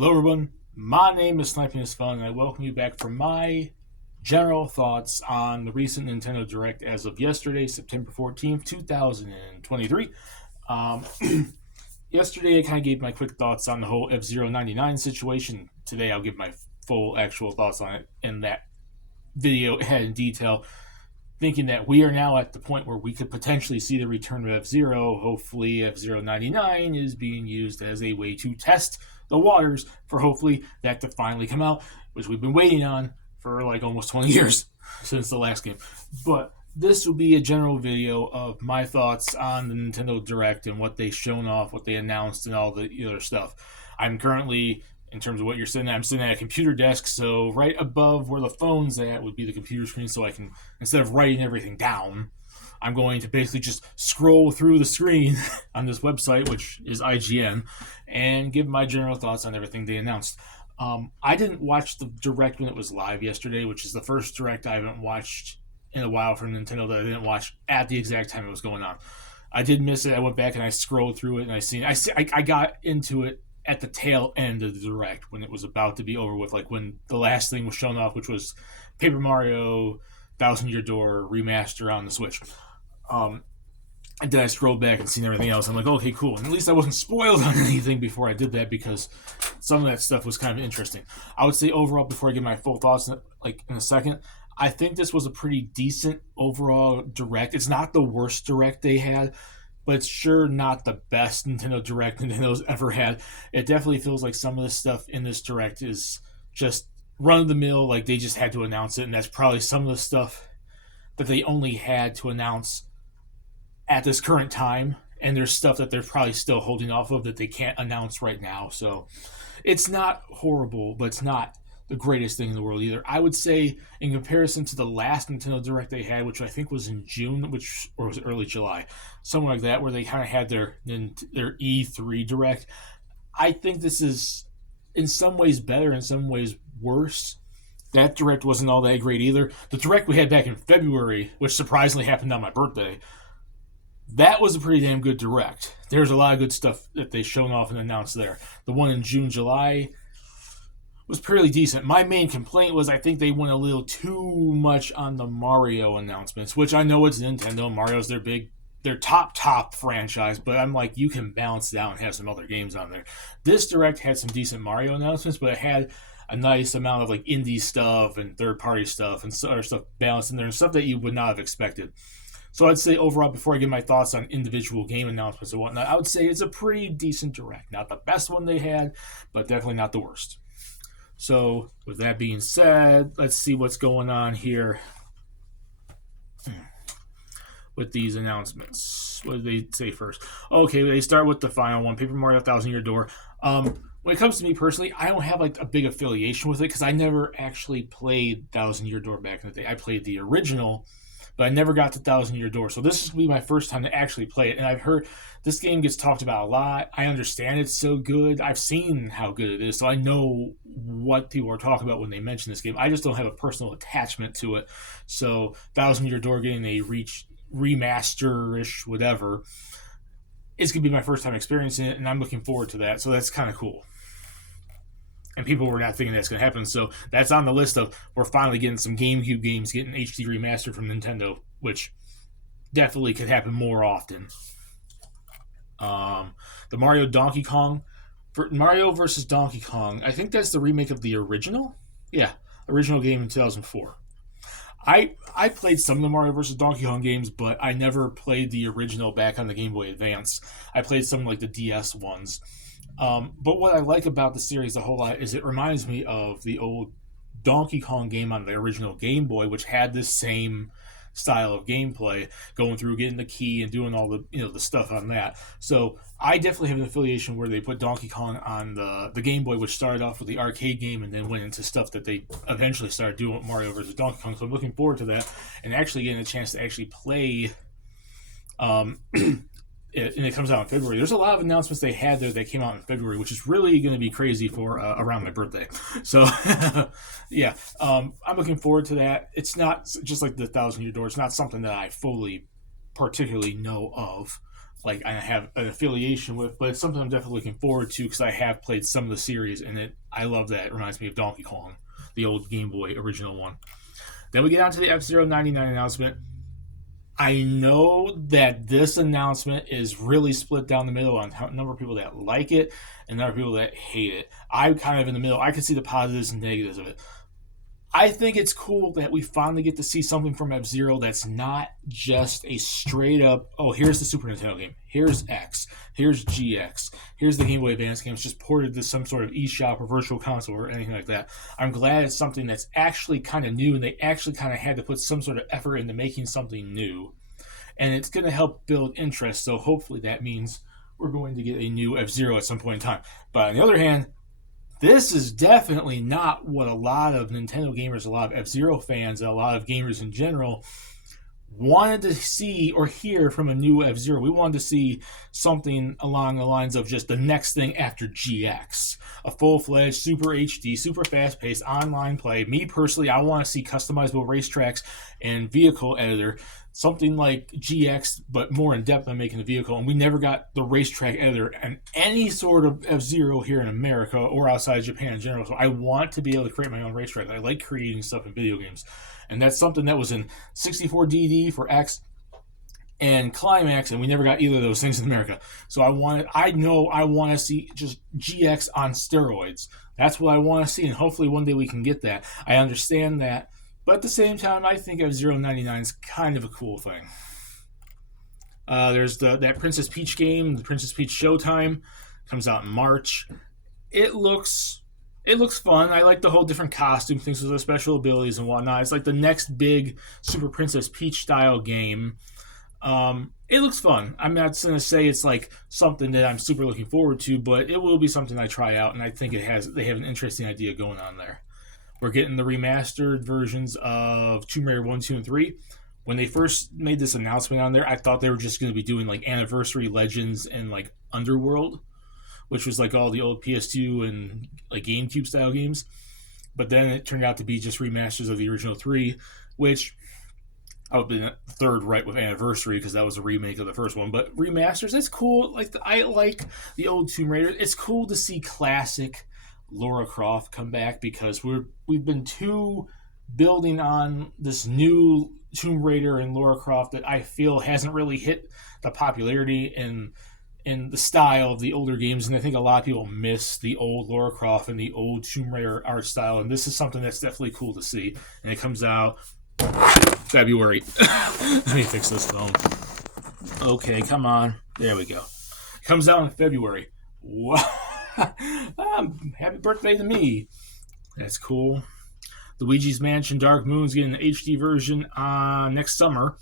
Hello, everyone. My name is Sniping is Fun, and I welcome you back for my general thoughts on the recent Nintendo Direct as of yesterday, September 14th, 2023. Um, Yesterday, I kind of gave my quick thoughts on the whole F-Zero 99 situation. Today, I'll give my full actual thoughts on it in that video ahead in detail, thinking that we are now at the point where we could potentially see the return of F-Zero. Hopefully, F-Zero 99 is being used as a way to test the waters for hopefully that to finally come out, which we've been waiting on for like almost 20 years since the last game. But this will be a general video of my thoughts on the Nintendo Direct and what they've shown off, what they announced, and all the other stuff. I'm currently, in terms of what you're sitting at, I'm sitting at a computer desk, so right above where the phone's at would be the computer screen, so I can, instead of writing everything down, I'm going to basically just scroll through the screen on this website, which is IGN, and give my general thoughts on everything they announced. I didn't watch the Direct when it was live yesterday, which is the first Direct I haven't watched in a while from Nintendo that I didn't watch at the exact time it was going on. I did miss it. I went back and I scrolled through it, and I got into it at the tail end of the Direct when it was about to be over with, like when the last thing was shown off, which was Paper Mario Thousand Year Door remaster on the Switch. And then I scrolled back and seen everything else. I'm like, okay, cool. And at least I wasn't spoiled on anything before I did that, because some of that stuff was kind of interesting. I would say overall, before I give my full thoughts, like in a second, I think this was a pretty decent overall Direct. It's not the worst Direct they had, but it's sure not the best Nintendo Direct Nintendo's ever had. It definitely feels like some of the stuff in this Direct is just run of the mill, like they just had to announce it, and that's probably some of the stuff that they only had to announce at this current time, and there's stuff that they're probably still holding off of that they can't announce right now. So it's not horrible, but it's not the greatest thing in the world either. I would say, in comparison to the last Nintendo Direct they had, which I think was in June, or was it early July, somewhere like that, where they kind of had their E3 Direct. I think this is in some ways better, in some ways worse. That Direct wasn't all that great either. The Direct we had back in February, which surprisingly happened on my birthday, that was a pretty damn good Direct. There's a lot of good stuff that they shown off and announced there. The one in June, July was pretty decent. My main complaint was I think they went a little too much on the Mario announcements, which I know it's Nintendo. Mario's their top franchise, but I'm like, you can balance it out and have some other games on there. This Direct had some decent Mario announcements, but it had a nice amount of like indie stuff and third party stuff and other stuff balanced in there, and stuff that you would not have expected. So I'd say overall, before I give my thoughts on individual game announcements and whatnot, I would say it's a pretty decent Direct. Not the best one they had, but definitely not the worst. So with that being said, let's see what's going on here with these announcements. What did they say first? Okay, they start with the final one, Paper Mario Thousand Year Door. When it comes to me personally, I don't have like a big affiliation with it because I never actually played Thousand Year Door back in the day. I played the original, but I never got to Thousand Year Door. So this is going to be my first time to actually play it. And I've heard this game gets talked about a lot. I understand it's so good. I've seen how good it is. So I know what people are talking about when they mention this game. I just don't have a personal attachment to it. So Thousand Year Door getting a remaster-ish, whatever, it's going to be my first time experiencing it. And I'm looking forward to that. So that's kind of cool. And people were not thinking that's going to happen. So that's on the list of we're finally getting some GameCube games getting HD remastered from Nintendo, which definitely could happen more often. The Mario Donkey Kong, for Mario versus Donkey Kong, I think that's the remake of the original. Yeah, original game in 2004. I played some of the Mario vs. Donkey Kong games, but I never played the original back on the Game Boy Advance. I played some like the DS ones. But what I like about the series a whole lot is it reminds me of the old Donkey Kong game on the original Game Boy, which had this same style of gameplay, going through, getting the key, and doing all the the stuff on that. So I definitely have an affiliation where they put Donkey Kong on the Game Boy, which started off with the arcade game and then went into stuff that they eventually started doing with Mario vs. Donkey Kong. So I'm looking forward to that and actually getting a chance to actually play. And it comes out in February. There's a lot of announcements they had there that came out in February, which is really going to be crazy for around my birthday. So, yeah, I'm looking forward to that. It's not just like the Thousand Year Door. It's not something that I fully particularly know of, like I have an affiliation with, but it's something I'm definitely looking forward to because I have played some of the series and I love that. It reminds me of Donkey Kong, the old Game Boy original one. Then we get on to the F-Zero 99 announcement. I know that this announcement is really split down the middle on a number of people that like it and a number of people that hate it. I'm kind of in the middle. I can see the positives and negatives of it. I think it's cool that we finally get to see something from F-Zero that's not just a straight up, oh, here's the Super Nintendo game, here's X, here's GX, here's the Game Boy Advance game. It's just ported to some sort of eShop or virtual console or anything like that. I'm glad it's something that's actually kind of new, and they actually kind of had to put some sort of effort into making something new. And it's going to help build interest, so hopefully that means we're going to get a new F-Zero at some point in time. But on the other hand, this is definitely not what a lot of Nintendo gamers, a lot of F-Zero fans, a lot of gamers in general wanted to see or hear from a new F-Zero. We wanted to see something along the lines of just the next thing after GX. A full-fledged, super HD, super fast-paced online play. Me personally, I want to see customizable racetracks and vehicle editor. Something like GX, but more in depth on making the vehicle. And we never got the racetrack editor and any sort of F-Zero here in America or outside Japan in general. So I want to be able to create my own racetrack. I like creating stuff in video games. And that's something that was in 64DD for X and Climax, and we never got either of those things in America. So I know I want to see just GX on steroids. That's what I want to see, and hopefully one day we can get that. I understand that. But at the same time, I think F-Zero 99 is kind of a cool thing. There's that Princess Peach game, the Princess Peach Showtime, comes out in March. It looks fun. I like the whole different costume things with the special abilities and whatnot. It's like the next big Super Princess Peach style game. It looks fun. I'm not going to say it's like something that I'm super looking forward to, but it will be something I try out, and I think they have an interesting idea going on there. We're getting the remastered versions of Tomb Raider 1, 2, and 3. When they first made this announcement on there, I thought they were just going to be doing like Anniversary Legends and like Underworld, which was like all the old PS2 and like GameCube style games. But then it turned out to be just remasters of the original 3, which I would have been third right with Anniversary because that was a remake of the first one. But remasters, it's cool. I like the old Tomb Raider. It's cool to see classic Lara Croft come back because we've been too building on this new Tomb Raider and Lara Croft that I feel hasn't really hit the popularity and the style of the older games, and I think a lot of people miss the old Lara Croft and the old Tomb Raider art style, and this is something that's definitely cool to see. And it comes out February. Let me fix this phone. Okay, come on. There we go. It comes out in February. Wow. Happy birthday to me. That's cool. Luigi's Mansion Dark Moon's getting an HD version next summer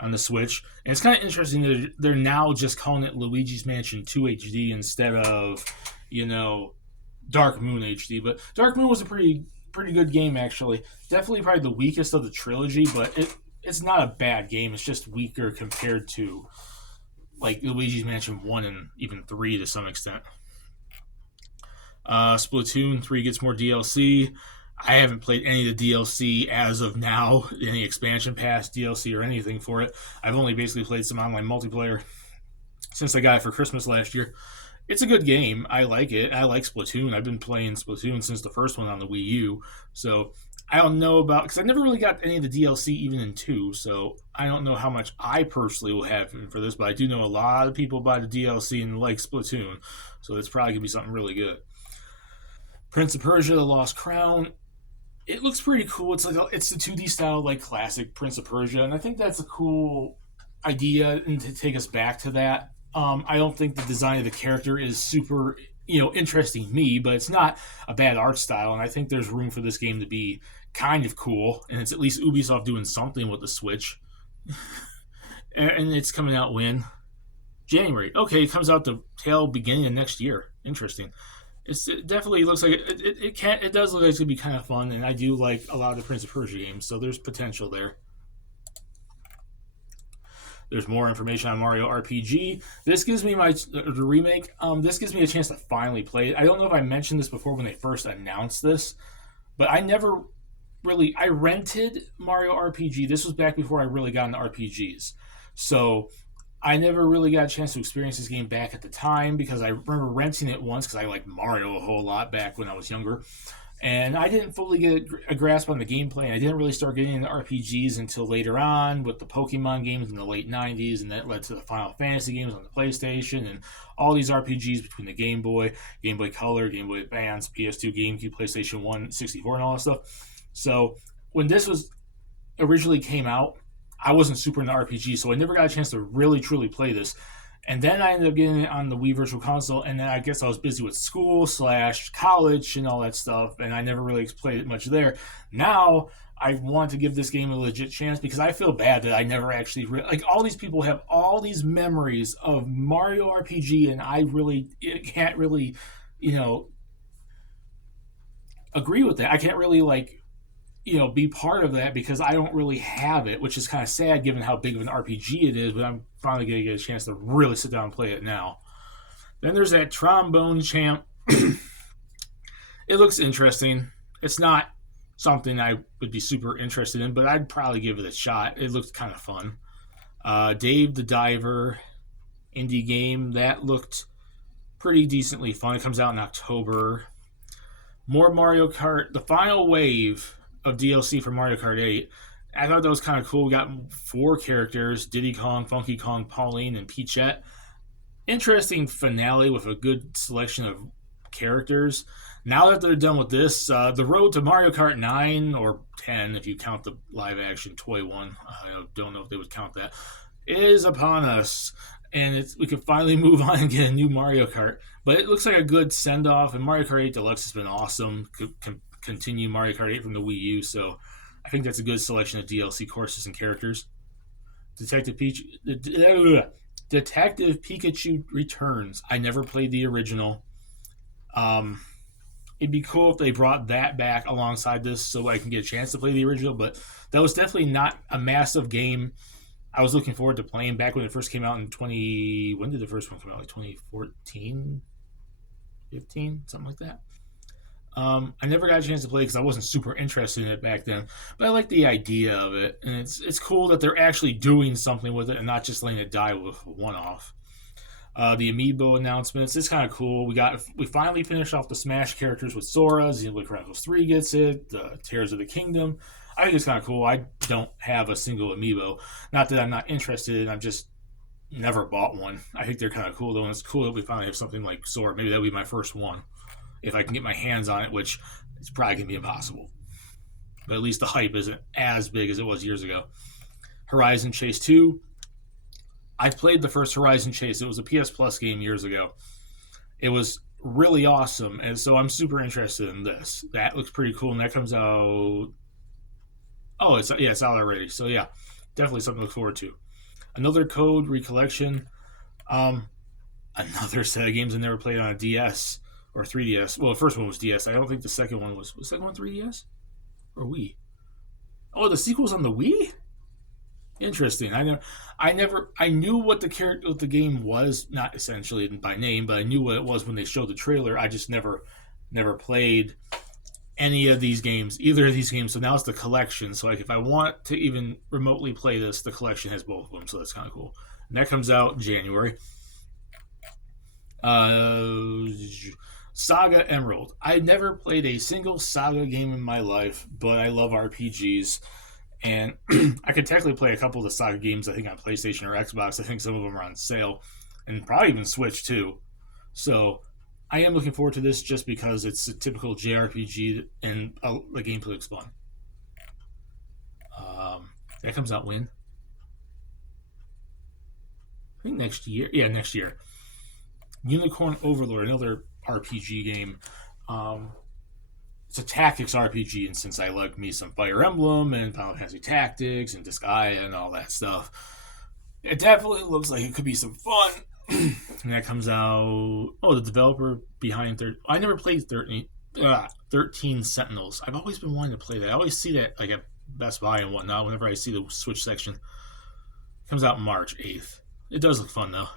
on the Switch. And it's kind of interesting that they're now just calling it Luigi's Mansion 2 HD instead of, Dark Moon HD. But Dark Moon was a pretty good game, actually. Definitely probably the weakest of the trilogy, but it's not a bad game. It's just weaker compared to like Luigi's Mansion 1 and even 3 to some extent. Splatoon 3 gets more DLC. I haven't played any of the DLC as of now, any expansion pass DLC or anything for it. I've only basically played some online multiplayer since I got it for Christmas last year. It's a good game. I like it. I like Splatoon. I've been playing Splatoon since the first one on the Wii U. So I don't know about, because I never really got any of the DLC even in 2, so I don't know how much I personally will have for this, but I do know a lot of people buy the DLC and like Splatoon, so it's probably going to be something really good. Prince of Persia: The Lost Crown. It looks pretty cool. It's the 2D style like classic Prince of Persia, and I think that's a cool idea and to take us back to that. I don't think the design of the character is super, interesting me, but it's not a bad art style, and I think there's room for this game to be kind of cool, and it's at least Ubisoft doing something with the Switch. And it's coming out when? January. Okay, it comes out the tail beginning of next year. Interesting. It definitely looks like it does look like it's going to be kind of fun, and I do like a lot of the Prince of Persia games, so there's potential there. There's more information on Mario RPG. This gives me the remake. This gives me a chance to finally play it. I don't know if I mentioned this before when they first announced this, but I rented Mario RPG. This was back before I really got into RPGs. So I never really got a chance to experience this game back at the time because I remember renting it once because I liked Mario a whole lot back when I was younger. And I didn't fully get a grasp on the gameplay. And I didn't really start getting into RPGs until later on with the Pokemon games in the late 90s, and that led to the Final Fantasy games on the PlayStation, and all these RPGs between the Game Boy, Game Boy Color, Game Boy Advance, PS2, GameCube, PlayStation 1, 64, and all that stuff. So when this was originally came out, I wasn't super into RPG, so I never got a chance to really truly play this. And then I ended up getting it on the Wii Virtual Console, and then I guess I was busy with school / college and all that stuff, and I never really played it much there. Now I want to give this game a legit chance because I feel bad that I never actually like all these people have all these memories of Mario RPG, and I really can't really, you know, agree with that. I can't really be part of that because I don't really have it, which is kind of sad given how big of an RPG it is, but I'm finally going to get a chance to really sit down and play it now. Then there's that Trombone Champ. It looks interesting. It's not something I would be super interested in, but I'd probably give it a shot. It looked kind of fun. Dave the Diver indie game. That looked pretty decently fun. It comes out in October. More Mario Kart. The final wave of DLC for Mario Kart 8. I thought that was kind of cool. We got 4 characters: Diddy Kong, Funky Kong, Pauline, and Peachette. Interesting finale with a good selection of characters. Now that they're done with this, the road to Mario Kart 9 or 10, if you count the live action toy one, I don't know if they would count that, is upon us. And we can finally move on and get a new Mario Kart. But it looks like a good send off, and Mario Kart 8 Deluxe has been awesome. Continue Mario Kart 8 from the Wii U, so I think that's a good selection of DLC courses and characters. Detective Pikachu Returns. I never played the original. It'd be cool if they brought that back alongside this so I can get a chance to play the original, but that was definitely not a massive game I was looking forward to playing back when it first came out in when did the first one come out? Like 2014, 15, something like that. I never got a chance to play because I wasn't super interested in it back then, but I like the idea of it, and it's cool that they're actually doing something with it and not just letting it die with a one-off. The Amiibo announcements, it's kind of cool. We finally finished off the Smash characters with Sora. Xenoblade Chronicles 3 gets it. The Tears of the Kingdom. I think it's kind of cool. I don't have a single Amiibo. Not that I'm not interested. I've just never bought one. I think they're kind of cool though, and it's cool that we finally have something like Sora. Maybe that'll be my first one if I can get my hands on it, which it's probably going to be impossible. But at least the hype isn't as big as it was years ago. Horizon Chase 2. I played the first Horizon Chase. It was a PS Plus game years ago. It was really awesome, and so I'm super interested in this. That looks pretty cool, and that comes out... Oh, it's out already. So yeah, definitely something to look forward to. Another Code Recollection. Another set of games I never played on a DS or 3DS. Well, the first one was DS. I don't think the second one was the second one 3DS or Wii. Oh, the sequel's on the Wii? Interesting. I knew what the game was, not essentially by name, but I knew what it was when they showed the trailer. I just never played any of these games, either of these games. So now it's the collection. So like if I want to even remotely play this, the collection has both of them. So that's kind of cool. And that comes out in January. Saga Emerald. I never played a single Saga game in my life, but I love RPGs. And I could technically play a couple of the Saga games, I think, on PlayStation or Xbox. I think some of them are on sale. And probably even Switch, too. So I am looking forward to this just because it's a typical JRPG and the gameplay looks fun. That comes out when? I think next year. Yeah, next year. Unicorn Overlord, another RPG game. It's a tactics RPG, and since I like me some Fire Emblem and Final Fantasy Tactics and Disgaea and all that stuff, it definitely looks like it could be some fun. And that comes out... Oh, the developer behind... I never played 13 Sentinels. I've always been wanting to play that. I always see that like at Best Buy and whatnot whenever I see the Switch section. It comes out March 8th. It does look fun, though.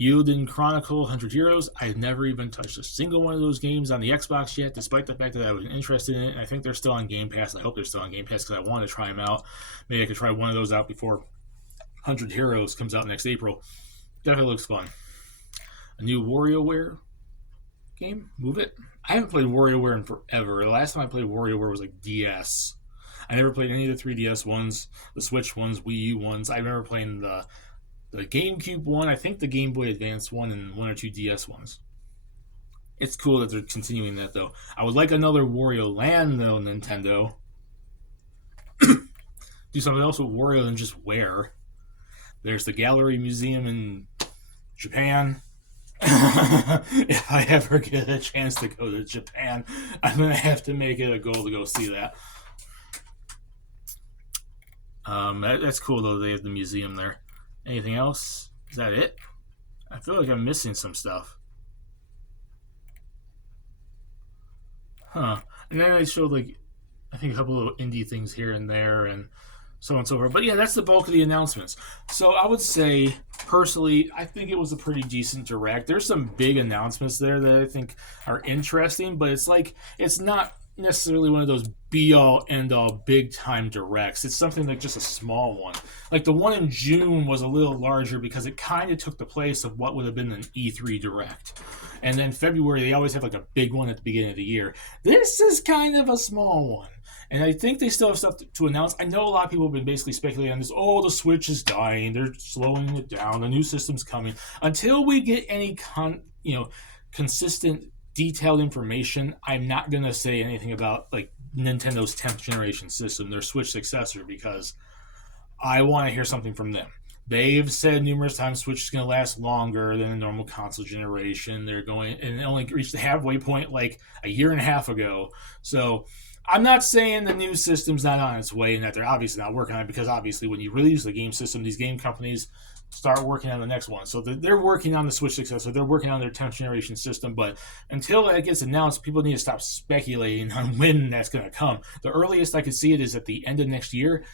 Eiyuden Chronicle 100 Heroes. I've never even touched a single one of those games on the Xbox yet, despite the fact that I was interested in it. I think they're still on Game Pass. I hope they're still on Game Pass because I want to try them out. Maybe I could try one of those out before 100 Heroes comes out next April. Definitely looks fun. A new WarioWare game, Move It. I haven't played WarioWare in forever. The last time I played WarioWare was like DS. I never played any of the 3DS ones, the Switch ones, Wii U ones. I remember playing the GameCube one, I think the Game Boy Advance one, and one or two DS ones. It's cool that they're continuing that, though. I would like another Wario Land, though, Nintendo. Do something else with Wario than just wear. There's the Gallery Museum in Japan. If I ever get a chance to go to Japan, I'm going to have to make it a goal to go see that. That's cool, though. They have the museum there. Anything else? Is that it? I feel like I'm missing some stuff. Huh. And then I showed, like, I think a couple of indie things here and there and so on and so forth. But yeah, that's the bulk of the announcements. So I would say, personally, I think it was a pretty decent direct. There's some big announcements there that I think are interesting, but it's like, it's not necessarily one of those be-all, end-all, big-time directs. It's something like just a small one. Like the one in June was a little larger because it kind of took the place of what would have been an E3 direct. And then February, they always have like a big one at the beginning of the year. This is kind of a small one. And I think they still have stuff to announce. I know a lot of people have been basically speculating on this. Oh, the Switch is dying. They're slowing it down. The new system's coming. Until we get any consistent, detailed information, I'm not going to say anything about like Nintendo's 10th generation system, their Switch successor, because I want to hear something from them. They've said numerous times Switch is going to last longer than a normal console generation. They're going, and it only reached the halfway point like a year and a half ago. So I'm not saying the new system's not on its way and that they're obviously not working on it, because obviously when you release the game system, these game companies start working on the next one. So they're working on the Switch successor. They're working on their 10th generation system. But until that gets announced, people need to stop speculating on when that's going to come. The earliest I could see it is at the end of next year.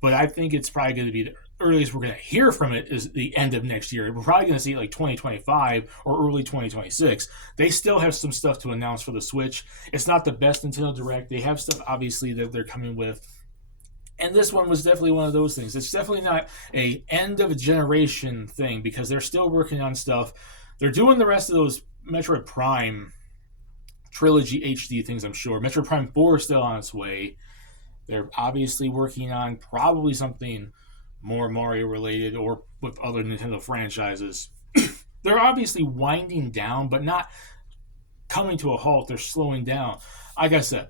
But I think it's probably going to be the earliest we're going to hear from it is the end of next year. We're probably going to see it like 2025 or early 2026. They still have some stuff to announce for the Switch. It's not the best Nintendo Direct. They have stuff, obviously, that they're coming with. And this one was definitely one of those things. It's definitely not a end of a generation thing because they're still working on stuff. They're doing the rest of those Metroid Prime trilogy HD things, I'm sure. Metroid Prime 4 is still on its way. They're obviously working on probably something more Mario related or with other Nintendo franchises. They're obviously winding down, but not coming to a halt. They're slowing down. Like I said,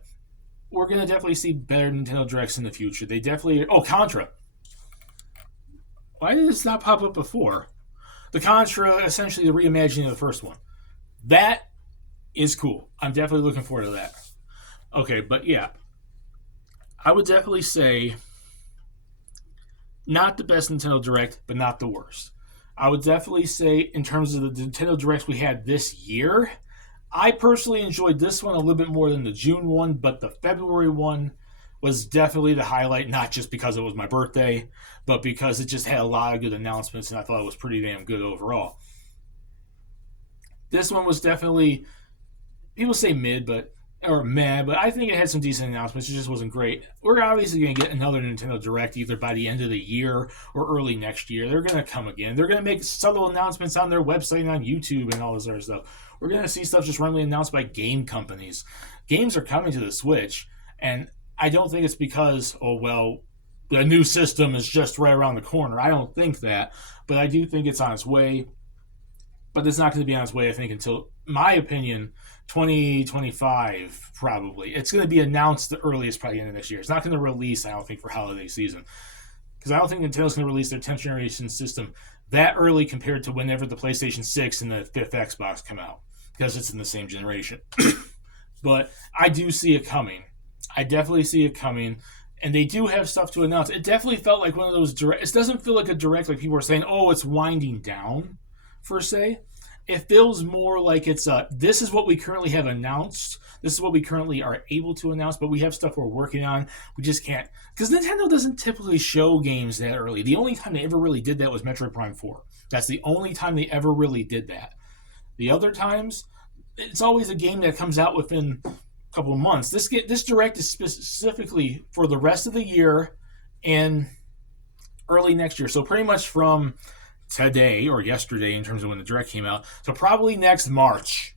we're going to definitely see better Nintendo Directs in the future. They definitely... Oh, Contra. Why did this not pop up before? The Contra, essentially the reimagining of the first one. That is cool. I'm definitely looking forward to that. Okay, but yeah. I would definitely say not the best Nintendo Direct, but not the worst. I would definitely say in terms of the Nintendo Directs we had this year, I personally enjoyed this one a little bit more than the June one, but the February one was definitely the highlight, not just because it was my birthday, but because it just had a lot of good announcements and I thought it was pretty damn good overall. This one was definitely, people say mid, or meh, but I think it had some decent announcements. It just wasn't great. We're obviously going to get another Nintendo Direct either by the end of the year or early next year. They're going to come again. They're going to make subtle announcements on their website and on YouTube and all this other stuff. We're going to see stuff just randomly announced by game companies. Games are coming to the Switch, and I don't think it's because, oh, well, the new system is just right around the corner. I don't think that, but I do think it's on its way. But it's not going to be on its way, I think, until, my opinion, 2025, probably. It's going to be announced the earliest, probably the end of next year. It's not going to release, I don't think, for holiday season. Because I don't think Nintendo's going to release their 10th generation system that early compared to whenever the PlayStation 6 and the 5th Xbox come out. Because it's in the same generation. But I do see it coming. I definitely see it coming. And they do have stuff to announce. It definitely felt like one of those direct... It doesn't feel like a direct like people are saying, oh, it's winding down, per se. It feels more like it's this is what we currently have announced. This is what we currently are able to announce, but we have stuff we're working on. We just can't, because Nintendo doesn't typically show games that early. The only time they ever really did that was Metroid Prime 4. That's the only time they ever really did that. The other times, it's always a game that comes out within a couple of months. This direct is specifically for the rest of the year and early next year. So pretty much from today or yesterday in terms of when the Direct came out. So probably next March.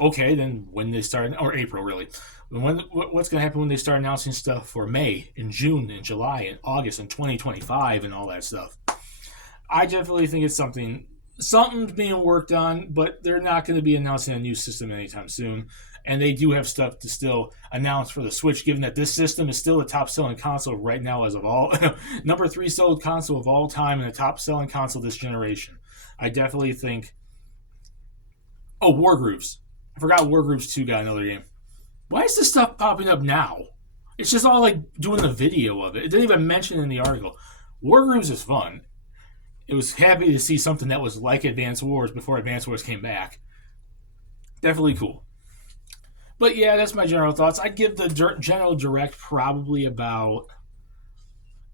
Okay, then when they start, or April really. What's going to happen when they start announcing stuff for May and June and July and August and 2025 and all that stuff? I definitely think it's something's being worked on, but they're not going to be announcing a new system anytime soon. And they do have stuff to still announce for the Switch, given that this system is still the top-selling console right now as of all. Number 3 sold console of all time and the top-selling console this generation. I definitely think... Oh, Wargrooves. I forgot Wargrooves 2 got another game. Why is this stuff popping up now? It's just all like doing the video of it. It didn't even mention in the article. Wargrooves is fun. It was happy to see something that was like Advance Wars before Advance Wars came back. Definitely cool. But yeah, that's my general thoughts. I'd give the General Direct probably about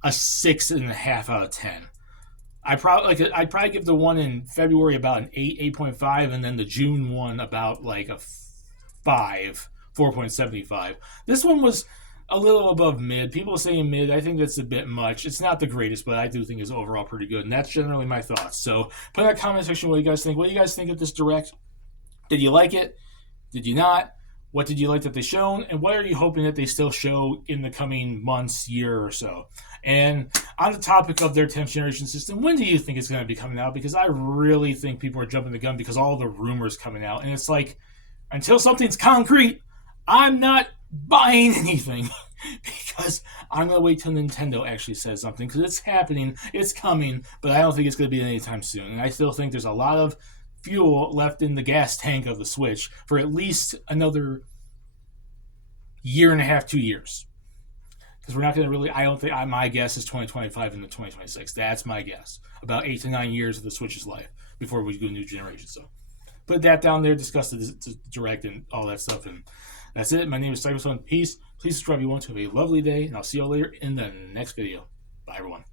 a 6.5 out of 10. I'd probably give the one in February about an 8, 8.5, and then the June one about like a 5, 4.75. This one was a little above mid. People saying mid, I think that's a bit much. It's not the greatest, but I do think it's overall pretty good, and that's generally my thoughts. So put in the comment section what you guys think. What do you guys think of this Direct? Did you like it? Did you not? What did you like that they shown? And what are you hoping that they still show in the coming months, year or so? And on the topic of their 10th generation system, when do you think it's going to be coming out? Because I really think people are jumping the gun because all the rumors coming out. And it's like, until something's concrete, I'm not buying anything because I'm going to wait till Nintendo actually says something because it's happening, it's coming, but I don't think it's going to be anytime soon. And I still think there's a lot of fuel left in the gas tank of the Switch for at least another year and a half, 2 years. Because we're not going to really, I don't think, my guess is 2025 and 2026. That's my guess. About 8 to 9 years of the Switch's life before we go new generation. So put that down there, discuss the Direct and all that stuff. And that's it. My name is Cyberson. Peace. Please subscribe if you want to. Have a lovely day, and I'll see you all later in the next video. Bye, everyone.